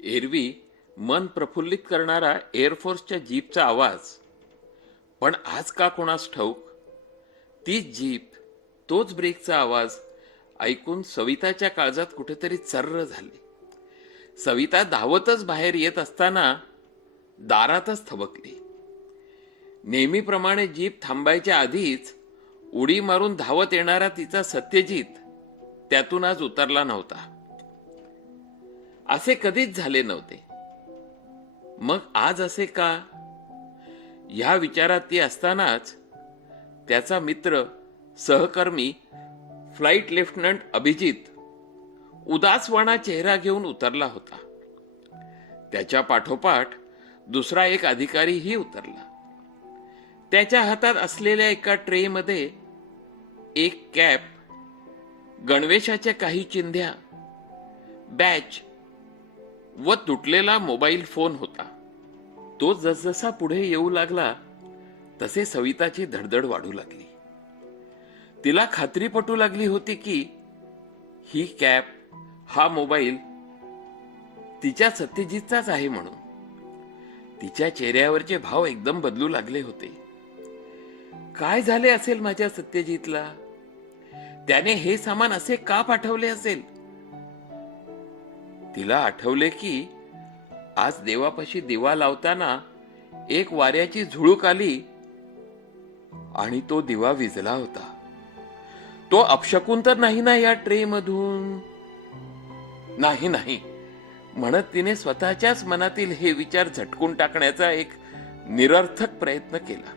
एरवी मन प्रफुल्लित करणारा एअरफोर्सच्या जीपचा आवाज, पण आज का कोणास ठाऊक तीच जीप, तोच ब्रेकचा आवाज ऐकून सविताच्या काळजात कुठेतरी चर्र झाले. सविता धावतच बाहेर येत असताना दारातच थबकली. नेहमीप्रमाणे जीप थांबायच्या आधीच उडी मारून धावत येणारा तिचा सत्यजित त्यातून आज उतरला नव्हता. असे कधीच झाले नव्हते. मग आज असे का? ह्या विचारात ती असतानाच त्याचा मित्र, सहकर्मी फ्लाईट लेफ्टनंट अभिजित उदासवाणा चेहरा घेऊन उतरला होता. त्याच्या पाठोपाठ दुसरा एक अधिकारीही उतरला. त्याच्या हातात असलेल्या एका ट्रेमध्ये एक कॅप, गणवेशाच्या काही चिंध्या, बॅच व तुटलेला मोबाईल फोन होता. तो जसजसा पुढे येऊ लागला तसे सविताची धडधड वाढू लागली. तिला खात्री पटू लागली होती की ही कॅप, हा मोबाईल तिच्या सत्यजितचाच आहे म्हणून. तिच्या चेहऱ्यावरचे भाव एकदम बदलू लागले होते. काय झाले असेल माझ्या सत्यजितला? त्याने हे सामान असे का पाठवले असेल? तिला आठवले की आज देवापाशी दिवा लावताना एक वाऱ्याची झुळूक आली आणि तो दिवा विझला होता. तो अपशकून तर नाही ना या ट्रे मधून? नाही नाही म्हणत तिने स्वतःच्याच मनातील हे विचार झटकून टाकण्याचा एक निरर्थक प्रयत्न केला.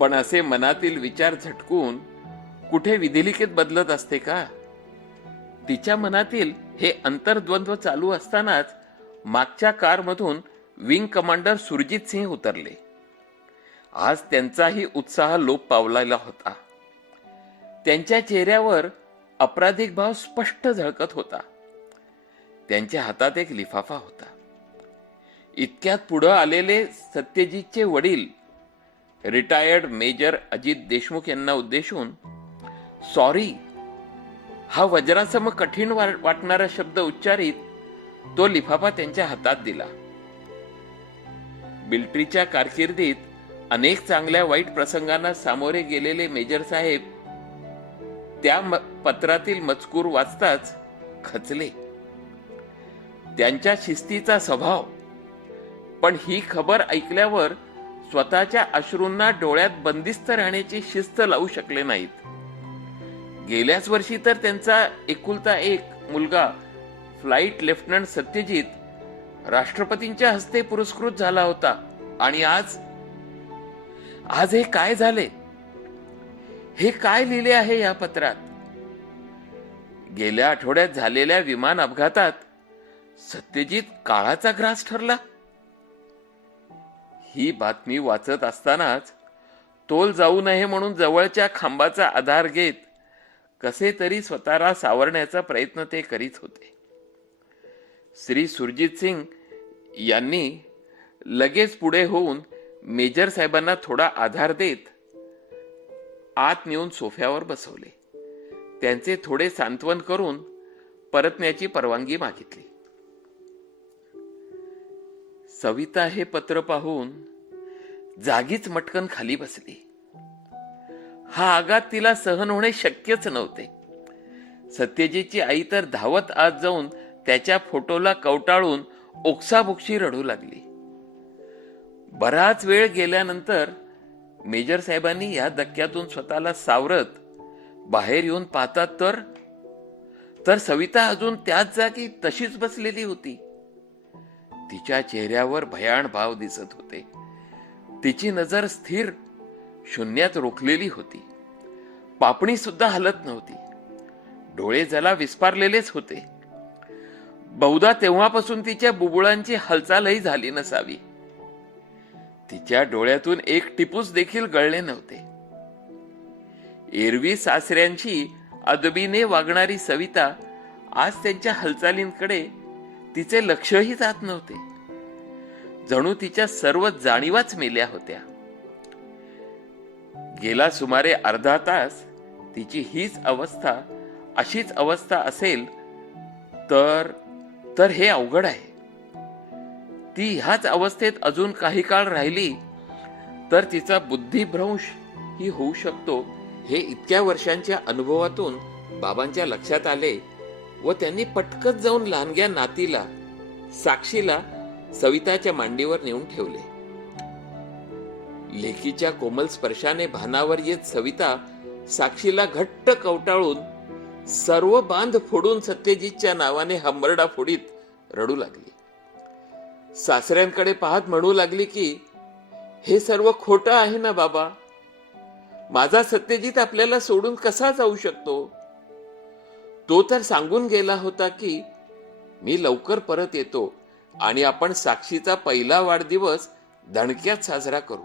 पण असे मनातील विचार झटकून कुठे विधिलिखित बदलत असते का? तिच्या मनातील हे अंतर्द्वंद्व चालू असतानाच मागच्या कारमधून विंग कमांडर सुरजित सिंह उतरले. आज त्यांचाही उत्साह लोप पावलेला होता. त्यांच्या चेहऱ्यावर अपराधिक भाव स्पष्ट झळकत होता. त्यांच्या हातात एक लिफाफा होता. इतक्यात पुढे आलेले सत्यजितचे वडील, रिटायर्ड मेजर अजित देशमुख यांना उद्देशून सॉरी हा वज्रासम कठीण वाटणारा शब्द उच्चारित तो लिफाफा त्यांच्या हातात दिला. मिलिटरीच्या कारकिर्दीत अनेक चांगल्या वाईट प्रसंगांना सामोरे गेलेले मेजर साहेब त्या पत्रातील मजकूर वाचताच खचले. त्यांच्या शिस्तीचा स्वभाव, पण ही खबर ऐकल्यावर स्वतःच्या अश्रूंना डोळ्यात बंदिस्त राहण्याची शिस्त लावू शकले नाहीत. गेल्याच वर्षी तर त्यांचा एकुलता एक मुलगा फ्लाईट लेफ्टनंट सत्यजित राष्ट्रपतींच्या हस्ते पुरस्कृत झाला होता. आणि आज हे काय झाले? हे काय लिहिले आहे या पत्रात? गेल्या आठवड्यात झालेल्या विमान अपघातात सत्यजित काळाचा ग्रास ठरला. ही बातमी वाचत असतानाच तोल जाऊ नये म्हणून जवळच्या खांबाचा आधार घेत कसे तरी स्वतःला सावरण्याचा प्रयत्न ते करीत होते. श्री सुरजित सिंग यांनी लगेच पुढे होऊन मेजर साहेबांना थोडा आधार देत आत नेऊन सोफ्यावर बसवले. त्यांचे थोडे सांत्वन करून परतण्याची परवानगी मागितली. सविता हे पत्र पाहून जागीच मटकन खाली बसली. हा आघात तिला सहन होणे शक्यच नव्हते. सत्यजितची आई तर धावत आत जाऊन त्याच्या फोटोला कवटाळून ओक्साबोक्शी रडू लागली. बराच वेळ गेल्यानंतर मेजर साहेबांनी या धक्क्यातून स्वतःला सावरत बाहेर येऊन पाहतात तर सविता अजून त्याच जागी तशीच बसलेली होती. तिच्या चेहऱ्यावर भयाण भाव दिसत होते. तिची नजर स्थिर शून्यात रोखलेली होती. पापणी सुद्धा हलत नव्हती. डोळे जला विस्पारलेलेच होते. बहुधा तेव्हापासून तिच्या बुबुळांची हालचालही झाली नसावी. तिच्या डोळ्यातून एक टिपूस देखील गळले नव्हते. एरवी सासऱ्यांशी अदबीने वागणारी सविता आज त्यांच्या हालचालींकडे तिचे लक्षही जात नव्हते. जणू तिच्या सर्व जाणीवाच मेल्या होत्या. गेला सुमारे अर्धा तास तिची हीच अवस्था, अशीच अवस्था असेल तर तर हे अवघड आहे. ती ह्याच अवस्थेत अजून काही काळ राहिली तर तिचा बुद्धिभ्रंश ही होऊ शकतो, हे इतक्या वर्षांच्या अनुभवातून बाबांच्या लक्षात आले व त्यांनी पटकन जाऊन लहानग्या नातीला, साक्षीला सविताच्या मांडीवर नेऊन ठेवले. लेकीच्या कोमल स्पर्शाने भानावर येत सविता साक्षीला घट्ट कवटाळून सर्व बांध फोडून सत्यजितच्या नावाने हंबरडा फोडीत रडू लागली. सासऱ्यांकडे पाहत म्हणू लागली की हे सर्व खोटं आहे ना बाबा, माझा सत्यजित आपल्याला सोडून कसा जाऊ शकतो? तो तर सांगून गेला होता की मी लवकर परत येतो आणि आपण साक्षीचा पहिला वाढदिवस दणक्यात साजरा करू.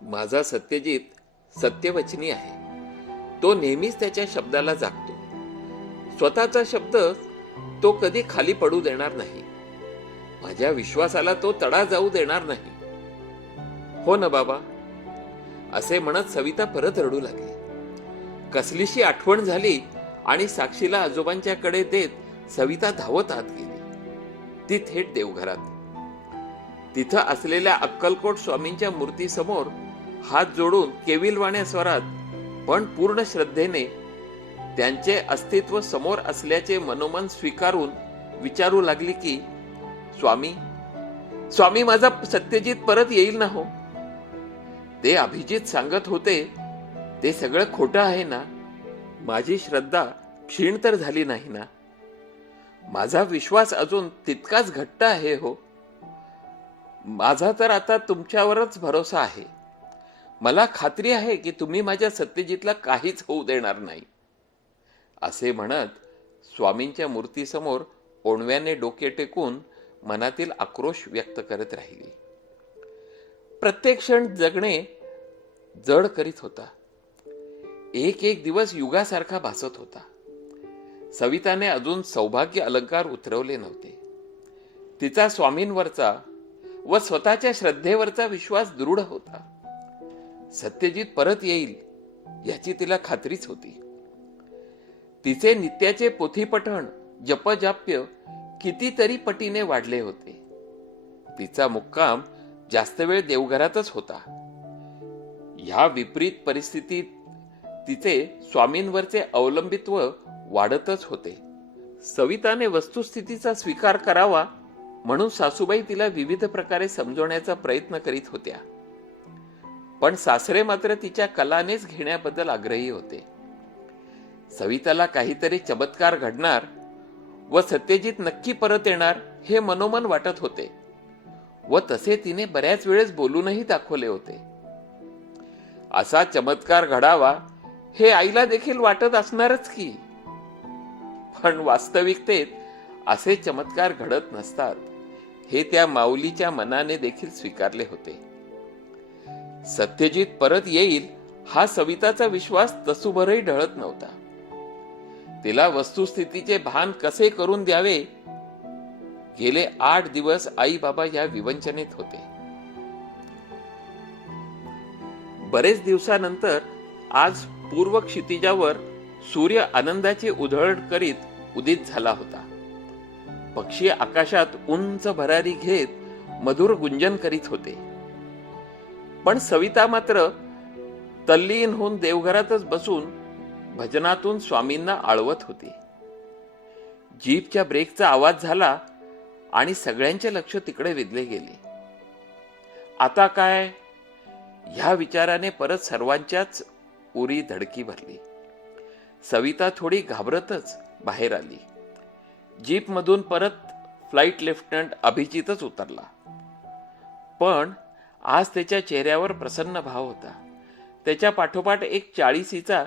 माझा सत्यजित सत्यवचनी आहे. तो नेहमीच त्याच्या शब्दाला जागतो. स्वतःचा शब्द तो कधी खाली पडू देणार नाही. माझ्या विश्वासाला तो तडा जाऊ देणार नाही. हो ना बाबा, असे म्हणत सविता परत रडू लागली. कसलीशी आठवण झाली आणि साक्षीला आजोबांच्याकडे देत सविता धावत आत गेली. ती थेट देवघरात. तिथं असलेल्या अक्कलकोट स्वामींच्या मूर्तीसमोर हात जोडून केविलवाण्या स्वरात पण पूर्ण श्रद्धेने त्यांचे अस्तित्व समोर असल्याचे मनोमन स्वीकारून विचारू लागली की स्वामी, स्वामी, माझा सत्यजित परत येईल ना हो? ते अभिजित सांगत होते ते सगळं खोटं आहे ना? माझी श्रद्धा क्षीण तर झाली नाही ना? माझा विश्वास अजून तितकाच घट्ट आहे हो. माझा तर आता तुमच्यावरच भरोसा आहे. मला खात्री आहे की तुम्ही माझ्या सत्यजितला काहीच होऊ देणार नाही. असे म्हणत स्वामींच्या मूर्तीसमोर ओणव्याने डोके टेकून मनातील आक्रोश व्यक्त करत राहिली. प्रत्येक क्षण जगणे जड करीत होता. एक एक दिवस युगासारखा भासत होता. सविताने अजून सौभाग्य अलंकार उतरवले नव्हते. तिचा स्वामींवरचा व स्वतःच्या श्रद्धेवरचा विश्वास दृढ होता. सत्यजित परत येईल याची तिला खात्रीच होती. तिचे नित्याचे पोथीपठण, जपजाप्य कितीतरी पटीने वाढले होते. तिचा मुक्काम जास्त वेळ देवघरातच होता. ह्या विपरीत परिस्थितीत तिचे स्वामींवरचे अवलंबित्व वाढतच होते. सविताने वस्तुस्थितीचा स्वीकार करावा म्हणून सासूबाई तिला विविध प्रकारे समजवण्याचा प्रयत्न करीत होत्या. पण सासरे मात्र तिच्या कलानेच घेण्याबद्दल आग्रही होते. सविताला काहीतरी चमत्कार घडणार व सत्यजित नक्की परत येणार हे मनोमन वाटत होते व तसे तिने बऱ्याच वेळेस बोलूनही दाखवले होते. असा चमत्कार घडावा हे आईला देखील वाटत असणारच की. पण वास्तविकतेत असे चमत्कार घडत नसतात हे त्या माऊलीच्या मनाने देखील स्वीकारले होते. सत्यजित परत येईल हा सविताचा विश्वास तसूभरही ढळत नव्हता. तिला वस्तुस्थितीचे भान कसे करून द्यावे, गेले 8 दिवस आई बाबा या विवंचनेत होते. बरेच दिवसानंतर आज पूर्व क्षितिजावर सूर्य आनंदाची उधळण करीत उदित झाला होता. पक्षी आकाशात उंच भरारी घेत मधुर गुंजन करीत होते. पण सविता मात्र तल्लीन होऊन देवघरातच बसून भजनातून स्वामींना आळवत होती. जीपच्या ब्रेकचा आवाज झाला आणि सगळ्यांचे लक्ष तिकडे वेधले गेले. आता काय, ह्या विचाराने परत सर्वांच्याच उरी धडकी भरली. सविता थोडी घाबरतच बाहेर आली. जीपमधून परत फ्लाईट लेफ्टनंट अभिजितच उतरला. पण आज त्याच्या चेहऱ्यावर प्रसन्न भाव होता. त्याच्या पाठोपाठ एक 40शीचा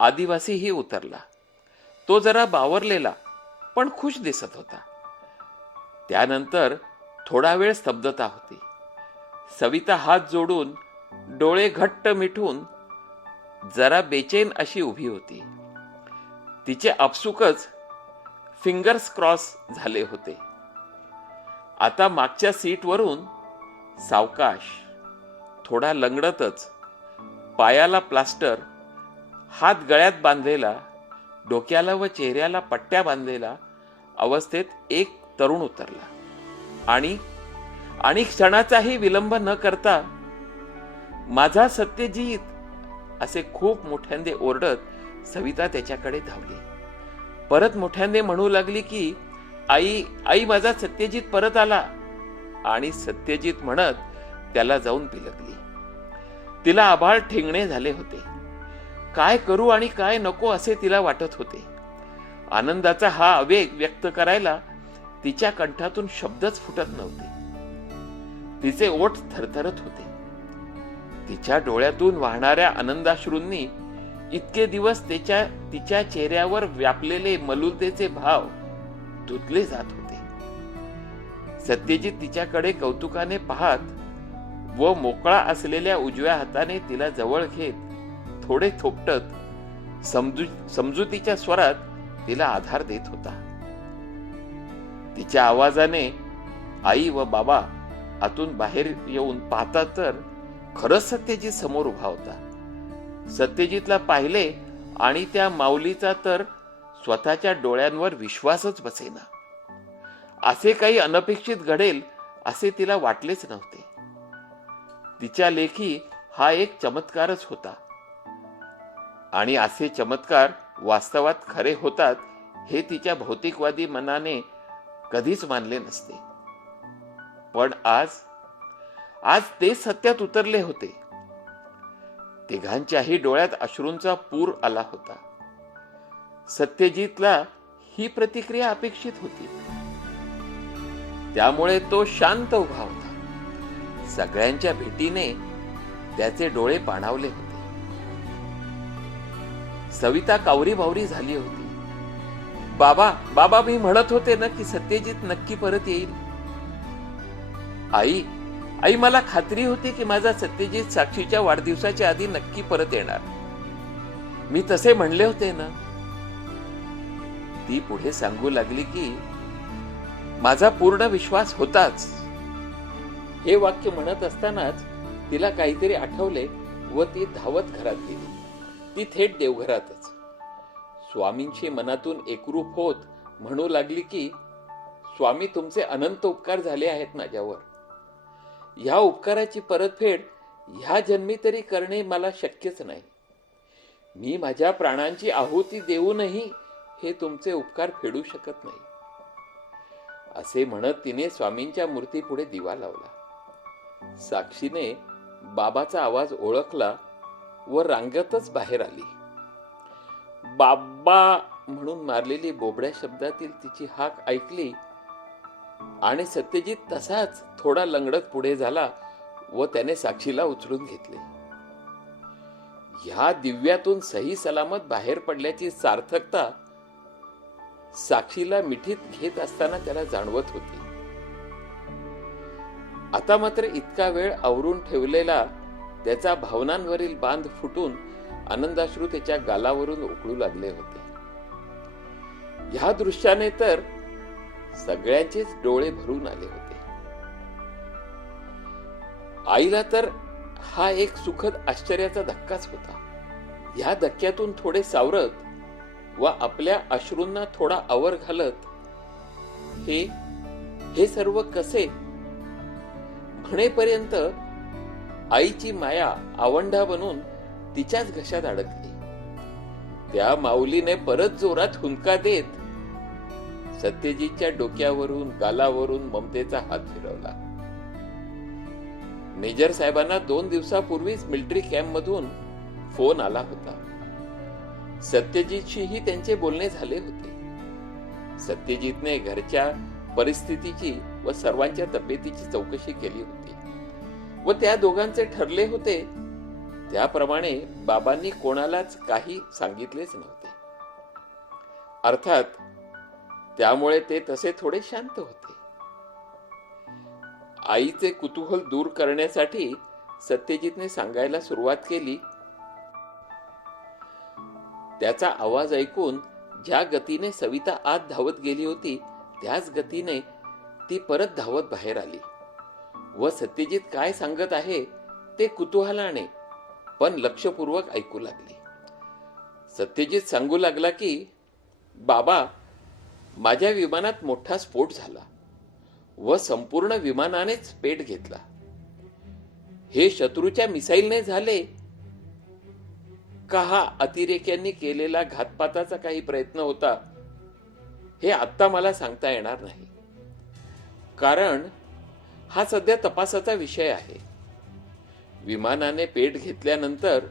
आदिवासीही उतरला. तो जरा बावरलेला पण खुश दिसत होता. त्यानंतर थोडा वेळ स्तब्धता होती. सविता हात जोडून डोळे घट्ट मिटून जरा बेचैन अशी उभी होती. तिचे आपसुकच फिंगर्स क्रॉस झाले होते. आता मागच्या सीटवरून सावकाश, थोडा लंगडतच, पायाला प्लास्टर, हात गळ्यात बांधलेला, डोक्याला व चेहऱ्याला पट्ट्या बांधलेला अवस्थेत एक तरुण उतरला आणि आणि क्षणाचाही विलंब न करता माझा सत्यजित असे खूप मोठ्यांदे ओरडत सविता त्याच्याकडे धावली. परत मोठ्यांदे म्हणू लागली की आई आई माझा सत्यजित परत आला. आणि सत्यजित म्हणत त्याला जाऊन बिलगली. तिला आभाळ ठेंगणे झाले होते. काय करू आणि काय नको असे तिला वाटत होते. आनंदाचा हा आवेग व्यक्त करायला तिच्या कंठातून शब्दच फुटत नव्हते. तिचे ओठ थरथरत होते. तिच्या डोळ्यातून वाहणाऱ्या आनंदाश्रूंनी इतके दिवस तिच्या चेहऱ्यावर व्यापलेले मलुलतेचे भाव धुतले जात होते. सत्यजित तिच्याकडे कौतुकाने पाहत व मोकळा असलेल्या उजव्या हाताने तिला जवळ घेत थोडे थोपटत समजुतीच्या स्वरात तिला आधार देत होता. तिच्या आवाजाने आई व बाबा आतून बाहेर येऊन पाहतात तर खरंच सत्यजित समोर उभा होता. सत्यजितला पाहिले आणि त्या माऊलीचा तर स्वतःच्या डोळ्यांवर विश्वासच बसेना. असे काही अनपेक्षित घडेल असे तिला वाटलेच नव्हते. तिच्या लेखी हा एक चमत्कारच होता आणि असे चमत्कार वास्तवात खरे होतात हे तिच्या भौतिकवादी मनाने कधीच मानले नसते. पण आज ते सत्यात उतरले होते. तिघांच्याही डोळ्यात अश्रूंचा पूर आला होता. सत्यजितला ही प्रतिक्रिया अपेक्षित होती. त्यामुळे तो शांत उभा होता. सगळ्यांच्या भेटीने त्याचे डोळे पाणावले होते. सविता कावरी बावरी झाली होती. बाबा बाबा मी म्हणत होते ना की सत्यजित नक्की परत येईल. आई आई मला खात्री होती की माझा सत्यजित साक्षीच्या वाढदिवसाच्या आधी नक्की परत येणार. मी तसे म्हणले होते ना. ती पुढे सांगू लागली की माझा पूर्ण विश्वास होताच. हे वाक्य म्हणत असतानाच तिला काहीतरी आठवले व ती धावत घरात गेली. ती थेट देवघरातच स्वामींशी मनातून एकरूप होत म्हणू लागली की स्वामी तुमचे अनंत उपकार झाले आहेत माझ्यावर. ह्या उपकाराची परतफेड ह्या जन्मी तरी करणे मला शक्यच नाही. मी माझ्या प्राणांची आहुती देऊनही हे तुमचे उपकार फेडू शकत नाही. असे म्हणत तिने स्वामींच्या मूर्तीपुढे दिवा लावला. साक्षीने बाबाचा आवाज ओळखला व रांगतच बाहेर आली. बाबा म्हणून मारलेली बोबड्या शब्दातील तिची हाक ऐकली आणि सत्यजित तसाच थोडा लंगडत पुढे झाला व त्याने साक्षीला उचलून घेतले. ह्या दिव्यातून सही सलामत बाहेर पडल्याची सार्थकता साक्षीला मिठीत घेत असताना त्याला जाणवत होती. आता मात्र इतका वेळ आवरून ठेवलेला त्याचा भावनांवरील बांध फुटून आनंदाश्रू त्याच्या गालावरून उकळू लागले होते. ह्या दृश्याने तर सगळ्यांचेच डोळे भरून आले होते. आईला तर हा एक सुखद आश्चर्याचा धक्काच होता. ह्या धक्क्यातून थोडे सावरत व आपल्या अश्रूंना थोडा आवर घालत हे सर्व कसे म्हणेपर्यंत आईची माया आवंढा बनून तिच्याच घशात अडकली. त्या माऊलीने परत जोरात हुंदका देत सत्यजितच्या डोक्यावरून गालावरून ममतेचा हात फिरवला. मेजर साहेबांना 2 दिवसापूर्वीच मिलिटरी कॅम्प मधून फोन आला होता. सत्यजितशीही त्यांचे बोलणे झाले होते. सत्यजितने घरच्या परिस्थितीची व सर्वांच्या तब्येतीची चौकशी केली होती व त्या दोघांचे ठरले होते त्याप्रमाणे बाबांनी कोणालाच काही सांगितलेच नव्हते. अर्थात त्यामुळे ते तसे थोडे शांत होते. आईचे कुतूहल दूर करण्यासाठी सत्यजितने सांगायला सुरुवात केली. त्याचा आवाज ऐकून ज्या गतीने सविता आत धावत गेली होती त्याच गतीने ती परत धावत बाहेर आली व सत्यजित काय सांगत आहे ते कुतूहलाने पण लक्षपूर्वक ऐकू लागली. सत्यजित सांगू लागला की बाबा माझ्या विमानात मोठा स्फोट झाला व संपूर्ण विमानानेच पेट घेतला. हे शत्रूच्या मिसाईलने झाले का हा अतिरेक्यांनी केलेला घातपाताचा काही प्रयत्न होता, हे आत्ता मला सांगता येणार नाही, कारण हा सध्या तपासाचा विषय आहे. विमानाने पेट घेतल्यानंतर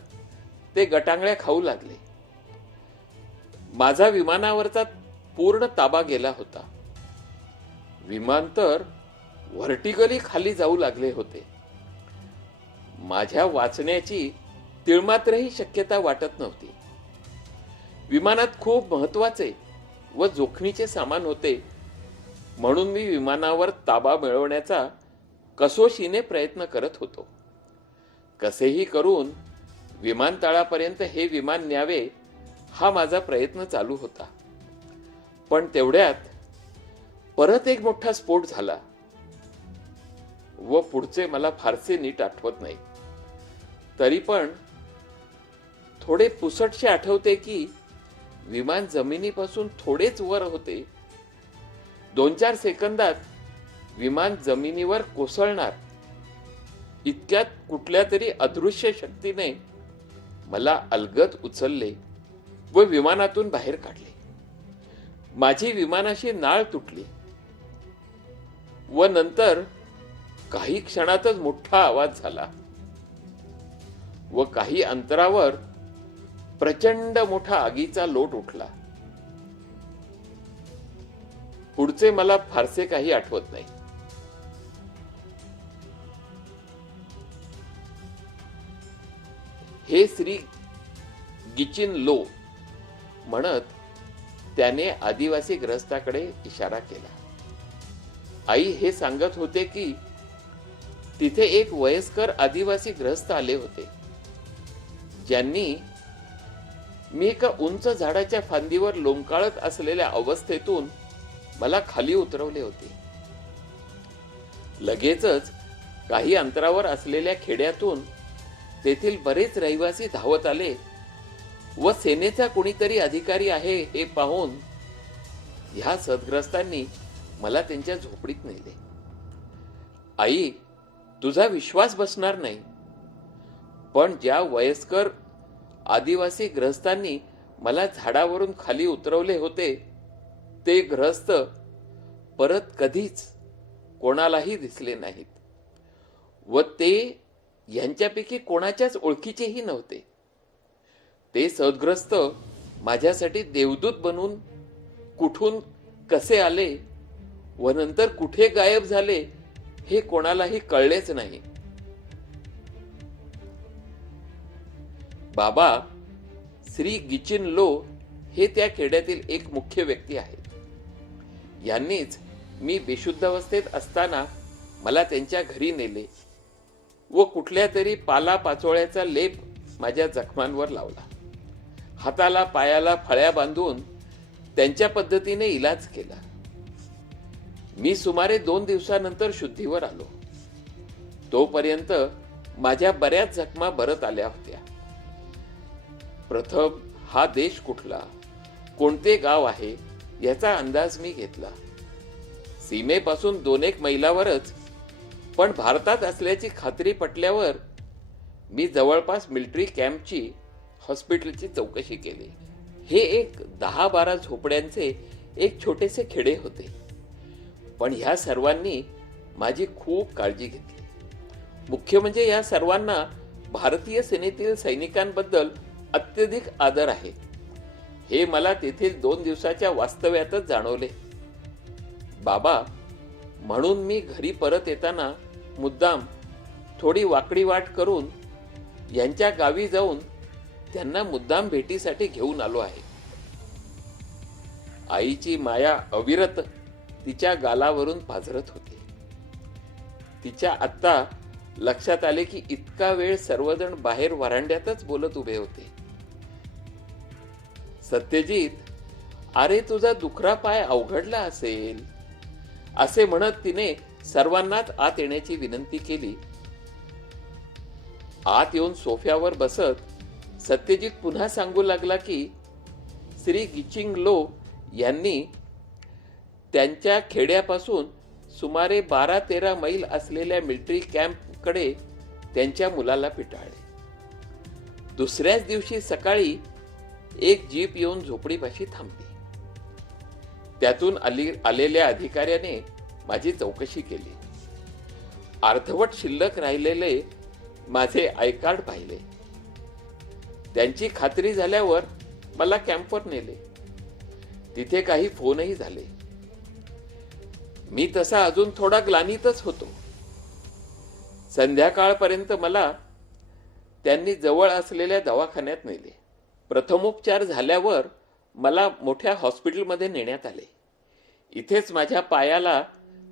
ते गटांगळ्या खाऊ लागले. माझा विमानावरचा पूर्ण ताबा गेला होता. विमान तर व्हर्टिकली खाली जाऊ लागले होते. माझ्या वाचण्याची तिळमात्रही शक्यता वाटत नव्हती. विमानात खूप महत्वाचे व जोखमीचे सामान होते, म्हणून मी विमानावर ताबा मिळवण्याचा कसोशीने प्रयत्न करत होतो. कसेही करून विमानतळापर्यंत हे विमान न्यावे हा माझा प्रयत्न चालू होता. पण तेवढ्यात परत एक मोठा स्फोट झाला व पुढचे मला फारसे नीट आठवत नाही. तरी पण थोडे पुसटसे आठवते की विमान जमिनीपासून थोडेच वर होते. 2-4 सेकंदात विमान जमिनीवर कोसळणार इतक्यात कुठल्या तरी अदृश्य शक्तीने मला अलगद उचलले व विमानातून बाहेर काढले. माझी विमानाशी नाळ तुटली व नंतर काही क्षणातच मोठा आवाज झाला व काही अंतरावर प्रचंड मोठा आगीचा लोट उठला. पुढचे मला फारसे काही आठवत नाही. हे श्री गिचिन लो म्हणत त्याने आदिवासी ग्रस्ताकडे इशारा केला. आई हे सांगत होते की तिथे एक वयस्कर आदिवासी ग्रस्त आले होते, ज्यांनी मी एका उंच झाडाच्या फांदीवर लोंबकाळत असलेल्या अवस्थेतून मला खाली उतरवले होते. लगेचच काही अंतरावर असलेल्या खेड्यातून तेथील बरेच रहिवासी धावत आले व सेनेचा कोणीतरी अधिकारी आहे हे पाहून ह्या सद्ग्रस्तांनी मला त्यांच्या झोपडीत नेले. आई, तुझा विश्वास बसणार नाही, पण ज्या वयस्कर आदिवासी ग्रस्तांनी मला झाडावरून खाली उतरवले होते ते ग्रस्त परत कधीच कोणालाही दिसले नाहीत व ते यांच्यापैकी कोणाच्याच ओळखीचेही नव्हते. ते सद्ग्रस्त माझ्यासाठी देवदूत बनून कुठून कसे आले व नंतर कुठे गायब झाले हे कोणालाही कळलेच नाही. बाबा श्री गिचिन लो हे त्या खेड्यातील एक मुख्य व्यक्ती आहेत. यांनीच मी बेशुद्ध अवस्थेत असताना मला त्यांच्या घरी नेले व कुठल्या तरी पाला पाचोळ्याचा लेप माझ्या जखमांवर लावला. हाताला पायाला फळ्या बांधून त्यांच्या पद्धतीने इलाज केला. मी सुमारे 2 दिवसानंतर शुद्धीवर आलो. तोपर्यंत माझ्या बऱ्याच जखमा बरत आल्या होत्या. प्रथम हा देश कुठला, कोणते गाव आहे याचा अंदाज मी घेतला. सीमेपासून 2-1 मैलावरच, पण भारतात असल्याची खात्री पटल्यावर मी जवळपास मिलिटरी कॅम्पची हॉस्पिटलची चौकशी केली. हे एक 10-12 झोपड्यांचे एक छोटेसे खेडे होते, पण ह्या सर्वांनी माझी खूप काळजी घेतली. मुख्य म्हणजे या सर्वांना भारतीय सेनेतील सैनिकांबद्दल अत्यधिक आदर आहे हे मला तेथील 2 दिवसाच्या वास्तव्यातच जाणवले. बाबा, म्हणून मी घरी परत येताना मुद्दाम थोडी वाकडी वाट करून यांच्या गावी जाऊन त्यांना मुद्दाम भेटीसाठी घेऊन आलो आहे. आईची माया अविरत तिच्या गालावरून पाझरत होती. तिच्या आत्ता लक्षात आले की इतका वेळ सर्वजण बाहेर व्हरांड्यातच बोलत उभे होते. सत्यजित, अरे तुझा दुखरा पाय अवघडला असेल असे म्हणत तिने सर्वांनाच आत येण्याची विनंती केली. आत येऊन सोफ्यावर बसत सत्यजित पुन्हा सांगू लागला की श्री गिचिंग लो यांनी त्यांच्या खेड्यापासून सुमारे 12-13 मैल असलेल्या मिलिटरी कॅम्पकडे त्यांच्या मुलाला पिटाळले. दुसऱ्याच दिवशी सकाळी एक जीप येऊन झोपडीपाशी थांबली. त्यातून आलेल्या अधिकाऱ्याने माझी चौकशी केली. अर्धवट शिल्लक राहिलेले माझे आय कार्ड पाहिले. त्यांची खात्री झाल्यावर मला कॅम्पवर नेले. तिथे काही फोनही झाले. मी तसा अजून थोडा ग्लानीतच होतो. संध्याकाळपर्यंत मला त्यांनी जवळ असलेल्या दवाखान्यात नेले. प्रथमोपचार झाल्यावर मला मोठ्या हॉस्पिटलमध्ये नेण्यात आले. इथेच माझ्या पायाला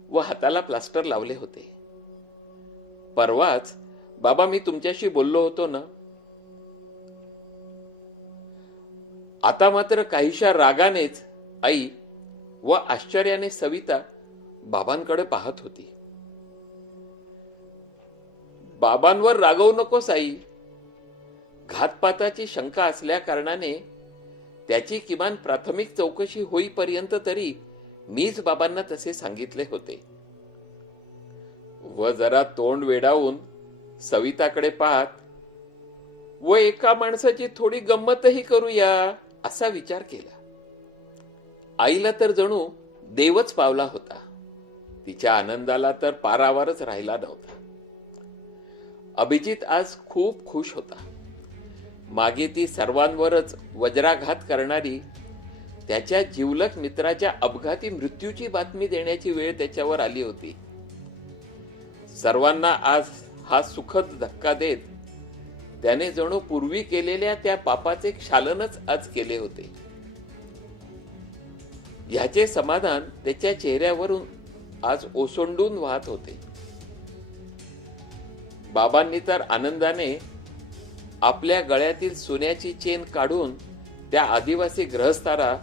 व हाताला प्लास्टर लावले होते. परवाच बाबा मी तुमच्याशी बोललो होतो ना. आता मात्र काहीशा रागानेच आई व आश्चर्याने सविता बाबांकडे पाहत होती. बाबांवर रागवू नकोस आई. घातपाताची शंका असल्या कारणाने त्याची किमान प्राथमिक चौकशी होईपर्यंत तरी मीच बाबांना तसे सांगितले होते. व जरा तोंड वेडावून सविताकडे पाहत, व एका माणसाची थोडी गंमतही करूया असा विचार केला. आईला तर जणू देवच पावला होता. तिच्या आनंदाला तर पारावरच राहिला नव्हता. अभिजित आज खूप खुश होता. मागे ती सर्वांवरच वज्राघात करणारी त्याच्या जिवलग मित्राच्या अपघाती मृत्यूची बातमी देण्याची वेळ त्याच्यावर आली होती. सर्वांना आज हा सुखद धक्का देत त्याने जणू पूर्वी केलेल्या त्या पापाचे क्षालनच आज केले होते. ह्याचे समाधान त्याच्या चेहऱ्यावरून आज ओसंडून वाहत होते. बाबांनी तर आनंदाने आपल्या गळ्यातील सोन्याची चेन काढून त्या आदिवासी गृहस्थाला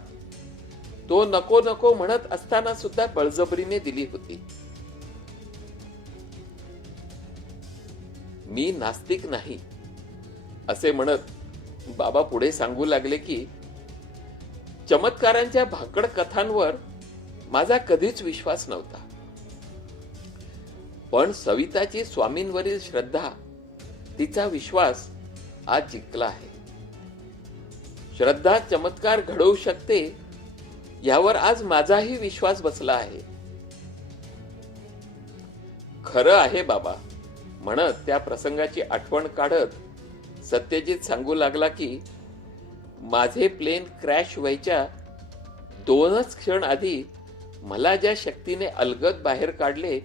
तो नको नको म्हणत असताना सुद्धा बळजबरीने दिली होती. मी नास्तिक नाही असे म्हणत बाबा पुढे सांगू लागले की चमत्कारांच्या भाकड कथांवर माझा कधीच विश्वास नव्हता. पण सविताची स्वामींवरील श्रद्धा, तिचा विश्वास आज जिंकला आहे. श्रद्धा चमत्कार घडवू शकते यावर आज माझाही विश्वास बसला आहे. खरं आहे बाबा म्हणत त्या प्रसंगाची आठवण काढत सत्यजित सांगू लागला की माझे प्लेन क्रॅश व्हायच्या 2च क्षण आधी मला ज्या शक्तीने अलगद बाहेर काढले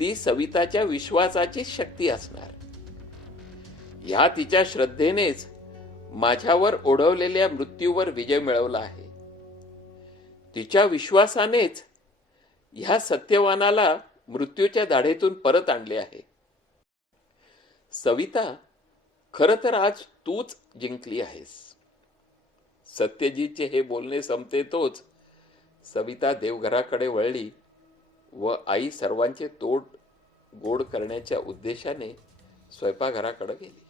ती सविताच्या विश्वासाचीच शक्ती असणार. ह्या तिच्या श्रद्धेनेच माझ्यावर ओढवलेल्या मृत्यूवर विजय मिळवला आहे. तिच्या विश्वासानेच ह्या सत्यवानाला मृत्यूच्या दाढेतून परत आणले आहे. सविता, खरं तर आज तूच जिंकली आहेस. सत्यजितचे हे बोलणे संपते तोच सविता देवघराकडे वळली व आई सर्वांचे तोड गोड करण्याच्या उद्देशाने स्वयंपाकघराकडे गेली.